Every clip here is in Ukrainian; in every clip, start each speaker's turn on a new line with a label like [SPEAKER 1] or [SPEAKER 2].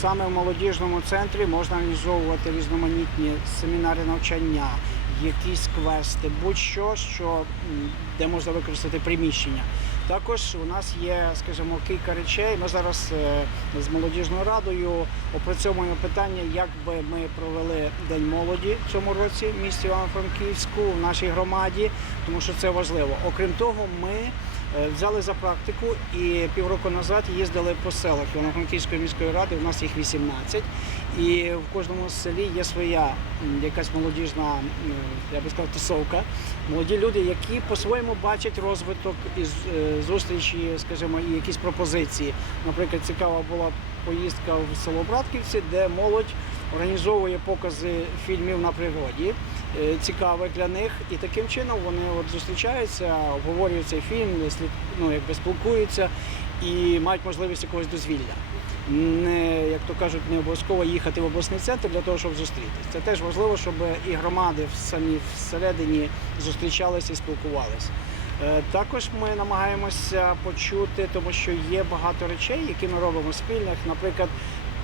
[SPEAKER 1] саме в молодіжному центрі можна організовувати різноманітні семінари навчання, якісь квести, будь-що, що де можна використати приміщення. Також у нас є, скажімо, кілька речей. Ми зараз е, з молодіжною радою опрацьовуємо питання, як би ми провели День молоді в цьому році в місті Івано-Франківську, в нашій громаді, тому що це важливо. Окрім того, ми взяли за практику і півроку назад їздили по селах Івано-Франківської міської ради. У нас їх 18. І в кожному селі є своя якась молодіжна, я би сказав, тусовка. Молоді люди, які по-своєму бачать розвиток із е, зустрічі, скажімо, і якісь пропозиції. Наприклад, цікава була поїздка в село Братківці, де молодь організовує покази фільмів на природі. е, Цікавих для них, і таким чином вони от зустрічаються, обговорюють цей фільм, ну, якби спілкуються і мають можливість якогось дозвілля не, як то кажуть, не обов'язково їхати в обласний центр для того, щоб зустрітися. Це теж важливо, щоб і громади самі всередині зустрічалися і спілкувалися. Е, Також ми намагаємося почути, тому що є багато речей, які ми робимо спільних. Наприклад,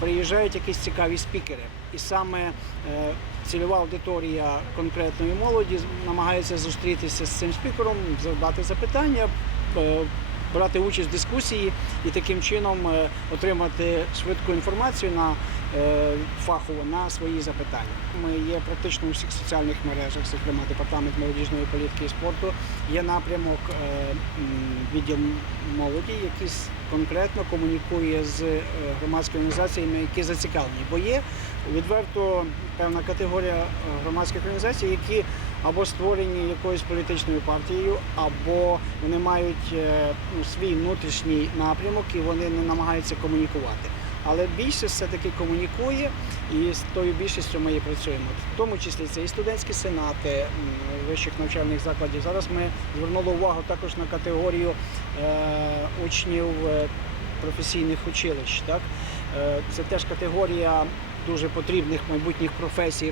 [SPEAKER 1] приїжджають якісь цікаві спікери, і саме е, цільова аудиторія конкретної молоді намагається зустрітися з цим спікером, задати запитання. е, брати участь в дискусії і таким чином е, отримати швидку інформацію на фахово на свої запитання. Ми є практично у всіх соціальних мережах, зокрема департамент молодіжної політики і спорту. Є напрямок е, відділ молоді, який конкретно комунікує з е, громадськими організаціями, які зацікавлені. Бо є відверто певна категорія е, громадських організацій, які або створені якоюсь політичною партією, або вони мають е, ну, свій внутрішній напрямок і вони не намагаються комунікувати. Але більшість все-таки комунікує, і з тою більшістю ми і працюємо. В тому числі це і студентські сенати вищих навчальних закладів. Зараз ми звернули увагу також на категорію е, учнів е, професійних училищ. Так? Е, Це теж категорія дуже потрібних майбутніх професій